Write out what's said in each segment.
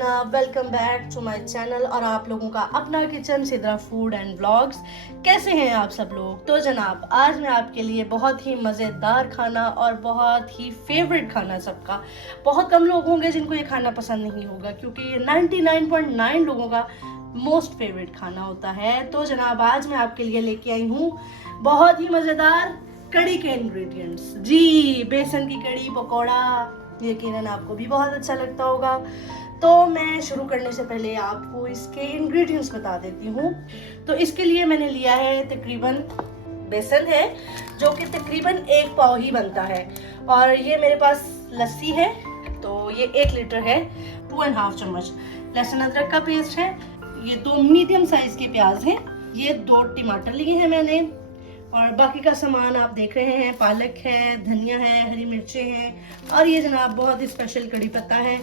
जनाब, welcome back to my channel और आप लोगों का अपना kitchen Sidra food and vlogs. कैसे हैं आप सब लोग? तो जनाब, आज मैं आपके लिए बहुत ही मज़ेदार खाना और बहुत ही फेवरेट खाना सबका। बहुत कम लोग होंगे जिनको ये खाना पसंद नहीं होगा, क्योंकि ये 99.9 लोगों का मोस्ट फेवरेट खाना होता है। तो जनाब, आज मैं आपके लिए लेके आई हूँ बहुत ही मज़ेदार कड़ी के इंग्रेडिएंट्स। जी, बेसन की कड़ी पकौड़ा यकीनन आपको भी बहुत अच्छा लगता होगा। तो मैं शुरू करने से पहले आपको इसके इंग्रेडिएंट्स बता देती हूँ। तो इसके लिए मैंने लिया है तकरीबन बेसन है, जो कि तकरीबन 1 पाव ही बनता है। और ये मेरे पास लस्सी है, तो ये 1 लीटर है। 2.5 चम्मच लहसुन अदरक का पेस्ट है। ये 2 मीडियम साइज के प्याज हैं। ये 2 टमाटर लिए हैं मैंने। और बाकी का सामान आप देख रहे हैं, पालक है, धनिया है, हरी मिर्चें हैं और ये जनाब बहुत ही स्पेशल कड़ी पत्ता है।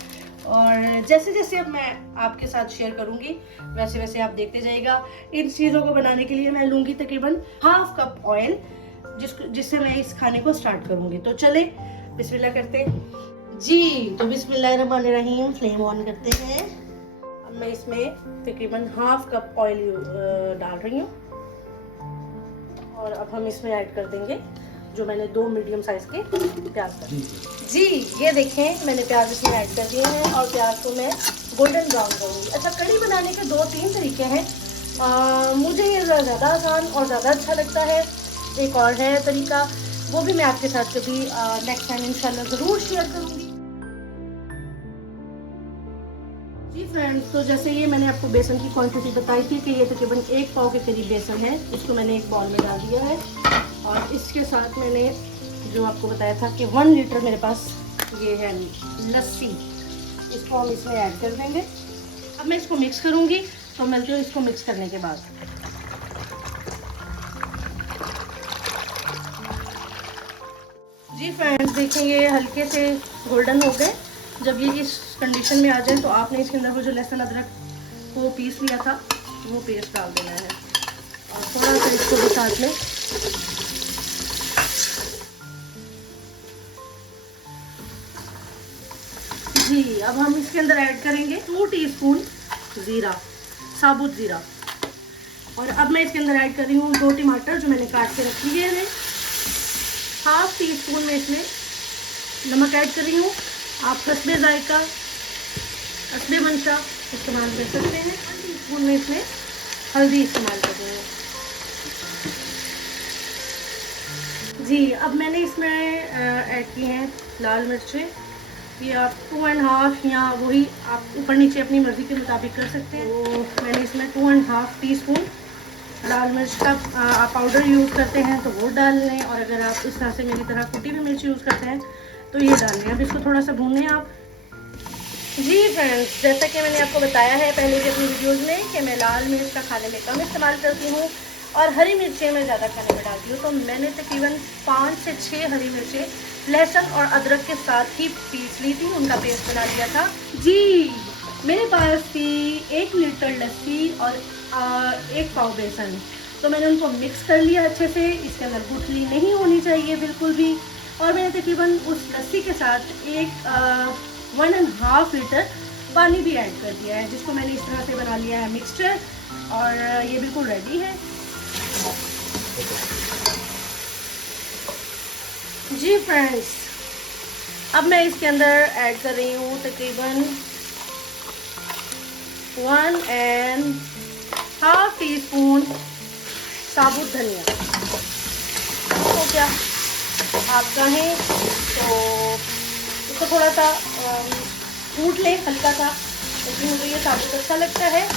और जैसे जैसे अब मैं आपके साथ शेयर करूंगी वैसे वैसे आप देखते जाइएगा। इन चीज़ों को बनाने के लिए मैं लूँगी तकरीबन 1/2 कप ऑयल, जिससे मैं इस खाने को स्टार्ट करूँगी। तो चले बिस्मिल्लाह करते हैं जी। तो बिस्मिल्लाहिर्रहमानिर्रहीम, फ्लेम ऑन करते हैं। अब मैं इसमें तकरीबन 1/2 कप ऑयल डाल रही हूँ और अब हम इसमें ऐड कर देंगे जो मैंने 2 मीडियम साइज के प्याज कर दिए। जी, ये देखें मैंने प्याज इसमें ऐड कर दिए हैं और प्याज को मैं गोल्डन ब्राउन करूँगी। अच्छा, कड़ी बनाने के 2-3 तरीके हैं। मुझे ये ज़्यादा आसान और ज़्यादा अच्छा लगता है। एक और है तरीका, वो भी मैं आपके साथ कभी नेक्स्ट टाइम इंशाल्लाह ज़रूर शेयर करूँगी। जी फ्रेंड्स, तो जैसे ये मैंने आपको बेसन की क्वांटिटी बताई थी कि ये तकरीबन 1 पाव के करीब बेसन है। इसको मैंने एक बाउल में डाल दिया है और इसके साथ मैंने जो आपको बताया था कि 1 लीटर मेरे पास ये है लस्सी, इसको हम इसमें ऐड कर देंगे। अब मैं इसको मिक्स करूँगी, तो मिलती हूँ इसको मिक्स करने के बाद। जी फ्रेंड्स, देखिए ये हल्के से गोल्डन हो गए। जब ये इस कंडीशन में आ जाए तो आपने इसके अंदर वो जो लहसुन अदरक को पीस लिया था वो पेस्ट डाल देना है और थोड़ा सा इसको भी साथ में जी। अब हम इसके अंदर ऐड करेंगे 2 टीस्पून ज़ीरा, साबुत ज़ीरा। और अब मैं इसके अंदर ऐड कर रही हूँ 2 टमाटर जो मैंने काट के रख लिए हैं। 1/2 टीस्पून में इसमें नमक ऐड कर रही हूँ। आप हस्बे जायका, हस्बे मंशा इस्तेमाल कर सकते हैं। 1 टीस्पून में इसमें हल्दी इस्तेमाल कर रही हूँ। जी, अब मैंने इसमें ऐड की हैं लाल मिर्चें। ये आप 2.5 या वही आप ऊपर नीचे अपनी मर्ज़ी के मुताबिक कर सकते हैं। तो मैंने इसमें 2.5 टीस्पून लाल मिर्च का आप पाउडर यूज़ करते हैं तो वो डाल लें, और अगर आप इस तरह से मेरी तरह कुटी हुई मिर्च यूज़ करते हैं तो ये डाल लें। अब इसको थोड़ा सा भूनें आप। जी फ्रेंड्स, जैसा कि मैंने आपको बताया है पहले भी अपनी वीडियोज़ में कि मैं लाल मिर्च का खाने में कम इस्तेमाल करती हूँ और हरी मिर्चें मैं ज़्यादा खाने में डालती हूँ। तो मैंने तकरीबन 5 से 6 हरी मिर्चें लहसुन और अदरक के साथ ही पीस ली थी, उनका पेस्ट बना लिया था। जी, मेरे पास थी 1 लीटर लस्सी और 1 पाव बेसन। तो मैंने उनको मिक्स कर लिया अच्छे से। इसके अंदर गुठली नहीं होनी चाहिए बिल्कुल भी। और मैंने तकरीबन उस लस्सी के साथ 1.5 लीटर पानी भी ऐड कर दिया है, जिसको मैंने इस तरह से बना लिया है मिक्सचर। और ये बिल्कुल रेडी है। जी फ्रेंड्स, अब मैं इसके अंदर ऐड कर रही हूँ तकरीबन 1.5 टीस्पून साबुत धनिया। तो क्या आप चाहें तो इसको थोड़ा सा कूट लें हल्का सा, लेकिन मुझे ये साबुत अच्छा लगता है,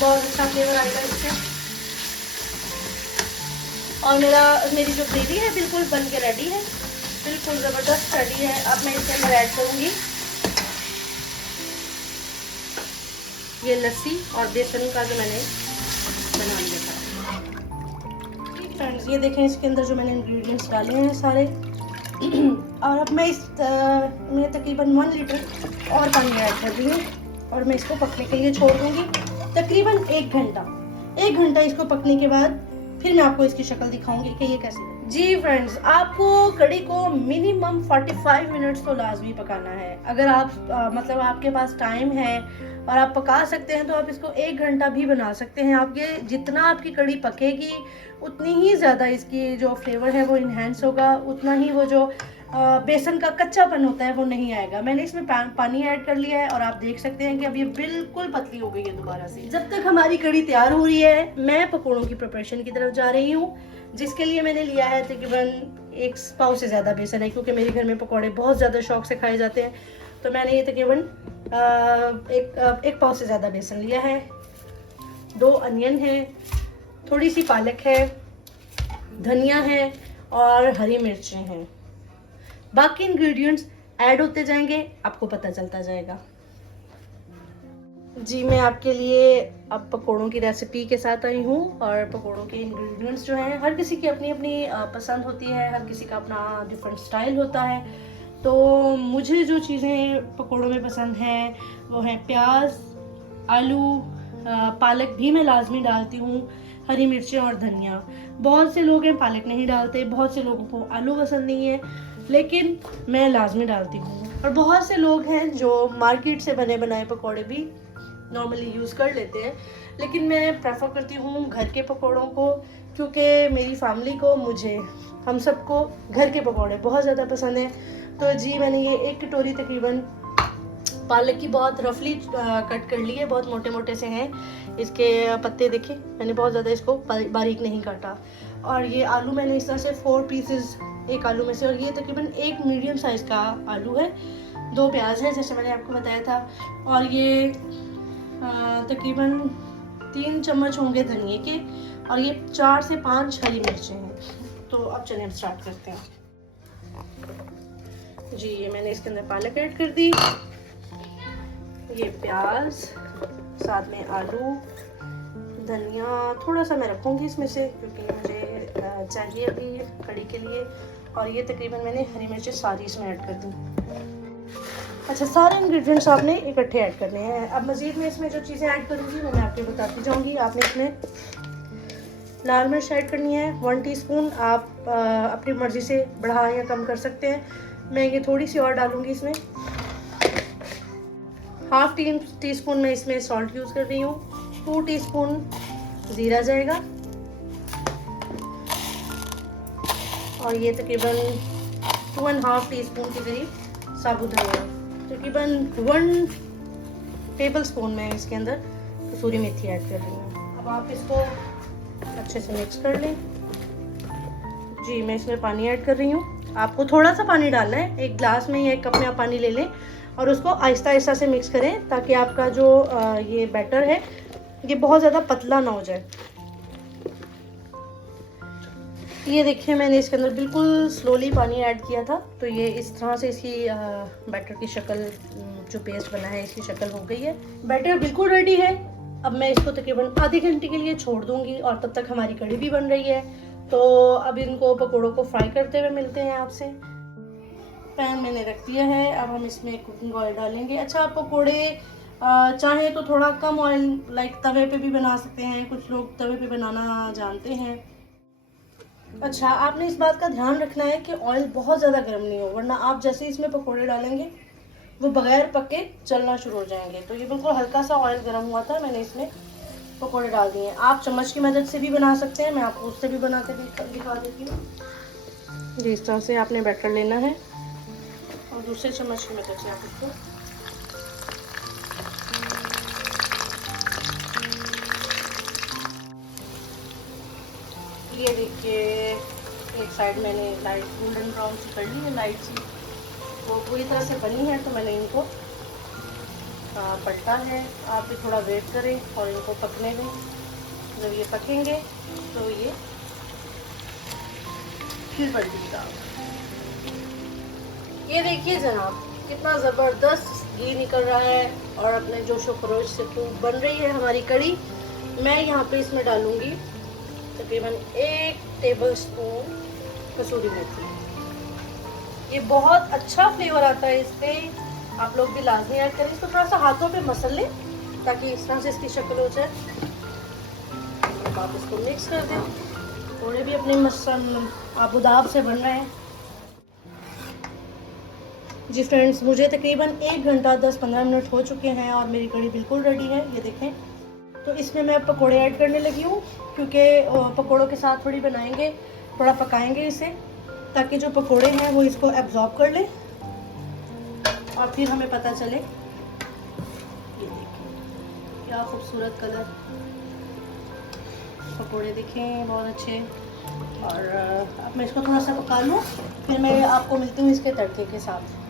बहुत अच्छा फ्लेवर आएगा इससे। और मेरी जो ग्रेवी है बिल्कुल बन के रेडी है, बिल्कुल ज़बरदस्त रेडी है। अब मैं इसके अंदर ऐड करूँगी ये लस्सी और बेसन का जो मैंने बना लिया था। फ्रेंड्स, ये देखें इसके अंदर जो मैंने इंग्रेडिएंट्स डाले हैं सारे। और अब मैं मैं तकरीबन 1 लीटर और पानी ऐड कर रही हूँ और मैं इसको पकने के लिए छोड़ दूँगी तकरीबन 1 घंटा। 1 घंटा इसको पकने के बाद फिर मैं आपको इसकी शक्ल दिखाऊंगी कि ये कैसी है। जी फ्रेंड्स, आपको कड़ी को मिनिमम 45 मिनट्स तो लाजमी पकाना है। अगर आप मतलब आपके पास टाइम है और आप पका सकते हैं तो आप इसको 1 घंटा भी बना सकते हैं। आप ये जितना आपकी कड़ी पकेगी उतनी ही ज़्यादा इसकी जो फ्लेवर है वो इन्हेंस होगा, उतना ही वो जो बेसन का कच्चापन होता है वो नहीं आएगा। मैंने इसमें पानी ऐड कर लिया है और आप देख सकते हैं कि अब ये बिल्कुल पतली हो गई है दोबारा से। जब तक हमारी कड़ी तैयार हो रही है मैं पकौड़ों की प्रिपरेशन की तरफ जा रही हूँ, जिसके लिए मैंने लिया है तकरीबन 1 पाव से ज़्यादा बेसन है, क्योंकि मेरे घर में पकौड़े बहुत ज़्यादा शौक से खाए जाते हैं। तो मैंने ये तकरीबन एक पाव से ज़्यादा बेसन लिया है। 2 अनियन है, थोड़ी सी पालक है, धनिया है और हरी मिर्चें हैं। बाकी इंग्रेडिएंट्स ऐड होते जाएंगे, आपको पता चलता जाएगा। जी, मैं आपके लिए अब पकोड़ों की रेसिपी के साथ आई हूँ और पकोड़ों के इंग्रेडिएंट्स जो हैं हर किसी की अपनी अपनी पसंद होती है, हर किसी का अपना डिफरेंट स्टाइल होता है। तो मुझे जो चीज़ें पकोड़ों में पसंद हैं वो हैं प्याज, आलू, पालक भी मैं लाजमी डालती हूँ, हरी मिर्चें और धनिया। बहुत से लोग हैं पालक नहीं डालते, बहुत से लोगों को आलू पसंद नहीं है, लेकिन मैं लाजमी डालती हूँ। और बहुत से लोग हैं जो मार्केट से बने बनाए पकोड़े भी नॉर्मली यूज़ कर लेते हैं, लेकिन मैं प्रेफर करती हूँ घर के पकोड़ों को, क्योंकि मेरी फैमिली को, मुझे, हम सबको घर के पकोड़े बहुत ज़्यादा पसंद हैं। तो जी, मैंने ये 1 कटोरी तकरीबन पालक की बहुत रफली कट कर ली है, बहुत मोटे मोटे से हैं इसके पत्ते। देखिए, मैंने बहुत ज़्यादा इसको बारीक नहीं काटा। और ये आलू मैंने इस तरह से 4 पीसेस एक आलू में से, और ये तकरीबन 1 मीडियम साइज़ का आलू है। 2 प्याज है जैसे मैंने आपको बताया था, और ये तकरीबन 3 चम्मच होंगे धनिए के, और ये 4 से 5 हरी मिर्चें हैं। तो अब चलिए हम स्टार्ट करते हैं। जी, ये मैंने इसके अंदर पालक ऐड कर दी, ये प्याज, साथ में आलू, धनिया थोड़ा सा मैं रखूँगी इसमें से क्योंकि मुझे चाहिए अभी कड़ी के लिए। और ये तकरीबन मैंने हरी मिर्चें सारी इसमें ऐड कर दी। अच्छा, सारे इंग्रेडिएंट्स आपने इकट्ठे ऐड करने हैं। अब मज़ीद में इसमें जो चीज़ें ऐड करूँगी वो मैं आपको बताती जाऊँगी। आपने इसमें लाल मिर्च ऐड करनी है 1 टीस्पून। आप अपनी मर्ज़ी से बढ़ा या कम कर सकते हैं। मैं ये थोड़ी सी और डालूँगी इसमें। हाफ टीस्पून मैं इसमें सॉल्ट यूज़ कर रही हूँ। 2 टीस्पून ज़ीरा जाएगा, और ये तकरीबन 2.5 टीस्पून के करीब साबुत धनिया। तकरीबन 1 टेबल स्पून मैं इसके अंदर कसूरी मेथी ऐड कर रही हूँ। अब आप इसको अच्छे से मिक्स कर लें। जी, मैं इसमें पानी ऐड कर रही हूँ। आपको थोड़ा सा पानी डालना है, 1 ग्लास में या 1 कप में आप पानी ले लें और उसको आहिस्ता आहिस्ता से मिक्स करें, ताकि आपका जो ये बैटर है ये बहुत ज़्यादा पतला ना हो जाए। ये देखिए, मैंने इसके अंदर बिल्कुल स्लोली पानी ऐड किया था, तो ये इस तरह से इसकी बैटर की शक्ल, जो पेस्ट बना है इसकी शक्ल हो गई है। बैटर बिल्कुल रेडी है। अब मैं इसको तकरीबन आधे घंटे के लिए छोड़ दूंगी, और तब तक हमारी कड़ी भी बन रही है। तो अब इनको पकौड़ों को फ्राई करते हुए मिलते हैं आपसे। पैन मैंने रख दिया है, अब हम इसमें कुकिंग ऑयल डालेंगे। अच्छा, आप पकौड़े चाहें तो थोड़ा कम ऑयल, लाइक तवे पे भी बना सकते हैं, कुछ लोग तवे पे बनाना जानते हैं। अच्छा, आपने इस बात का ध्यान रखना है कि ऑयल बहुत ज़्यादा गर्म नहीं हो, वरना आप जैसे इसमें पकौड़े डालेंगे वो बगैर पके चलना शुरू हो जाएंगे। तो ये बिल्कुल हल्का सा ऑयल गर्म हुआ था, मैंने इसमें पकौड़े डाल दिए हैं। आप चम्मच की मदद से भी बना सकते हैं, मैं आपको उससे भी बना के दिखा देती हूँ। जी, इस तरह से आपने बैटर लेना है और दूसरे चम्मच की मदद से आप इसको ये देखिए, एक साइड मैंने लाइट गोल्डन ब्राउन सी कर ली है, लाइट सी, वो पूरी तरह से बनी है। तो मैंने इनको पलटा है। आप भी थोड़ा वेट करें और इनको पकने दें। जब ये पकेंगे तो ये फिर पलटिएगा। ये देखिए जनाब, कितना ज़बरदस्त घी निकल रहा है और अपने जोशो खरोश से खूब बन रही है हमारी कड़ी। मैं यहाँ पे इसमें डालूँगी तकरीबन 1 टेबल स्पून कसूरी मेथी। ये बहुत अच्छा फ्लेवर आता है इसमें, आप लोग भी लाजमी ऐड करें। इसको थोड़ा सा हाथों पे मसल लें ताकि इस तरह से इसकी शक्ल हो जाए। आप इसको मिक्स कर दें। थोड़े भी अपने मसल आबुदाब से बन रहे हैं। जी फ्रेंड्स, मुझे तकरीबन 1 घंटा 10-15 मिनट हो चुके हैं और मेरी कड़ी बिल्कुल रेडी है, ये देखें। तो इसमें मैं अब पकोड़े ऐड करने लगी हूँ, क्योंकि पकोड़ों के साथ थोड़ी बनाएंगे, थोड़ा पकाएंगे इसे, ताकि जो पकोड़े हैं वो इसको एब्जॉर्ब कर लें और फिर हमें पता चले। ये देखें क्या खूबसूरत कलर, पकोड़े देखें बहुत अच्छे। और अब मैं इसको थोड़ा सा पका लूँ, फिर मैं आपको मिलती हूँ इसके तड़के के साथ।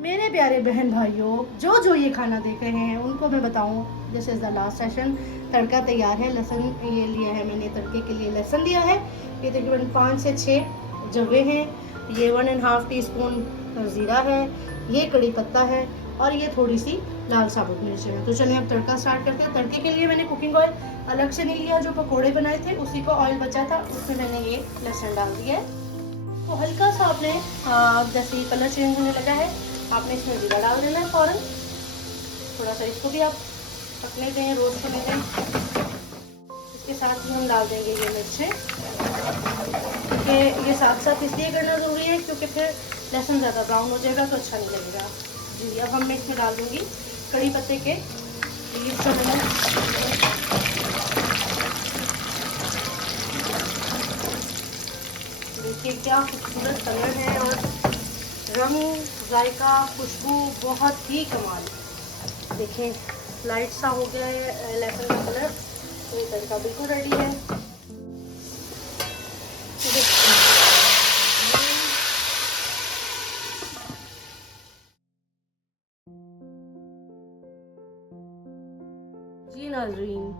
मेरे प्यारे बहन भाइयों, जो ये खाना देख रहे हैं उनको मैं बताऊं, this is the last session. तड़का तैयार है, लहसुन ये लिया है मैंने, तड़के के लिए लहसुन लिया है, ये तकरीबन 5 से 6 जवे हैं, ये 1.5 टीस्पून ज़ीरा है, ये कड़ी पत्ता है और ये थोड़ी सी लाल साबुत मिर्च है। तो चलिए अब तड़का स्टार्ट करते हैं। तड़के के लिए मैंने कुकिंग ऑयल अलग से नहीं लिया, जो पकौड़े बनाए थे उसी का ऑयल बचा था, उसमें मैंने ये लहसुन डाल दिया है। तो हल्का सा आपने जैसे ही कलर चेंज होने लगा है, आपने इसमें जीरा डाल देना है फ़ौरन। थोड़ा सा इसको भी आप पकने दें, रोस्ट होने दें। इसके साथ ही हम डाल देंगे ये मिर्चें, क्योंकि ये साथ साथ इसलिए करना ज़रूरी है क्योंकि फिर लहसुन ज़्यादा ब्राउन हो जाएगा तो अच्छा नहीं लगेगा। जी, अब मैं इसमें डाल दूँगी कड़ी पत्ते के लीव्स जो मैंने। देखिए क्या खूबसूरत कलर है और रंग, जायका, खुशबू बहुत ही कमाल। देखें लाइट सा हो गया है लहसुन का कलर, तो ये तड़का बिल्कुल रेडी है। जी नाज़रीन,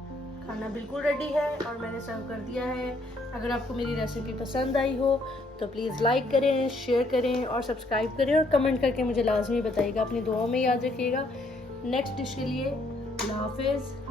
खाना बिल्कुल रेडी है और मैंने सर्व कर दिया है। अगर आपको मेरी रेसिपी पसंद आई हो तो प्लीज़ लाइक करें, शेयर करें और सब्सक्राइब करें और कमेंट करके मुझे लाजमी बताइएगा। अपनी दुआओं में याद रखिएगा। नेक्स्ट डिश के लिए अल्लाह हाफिज़।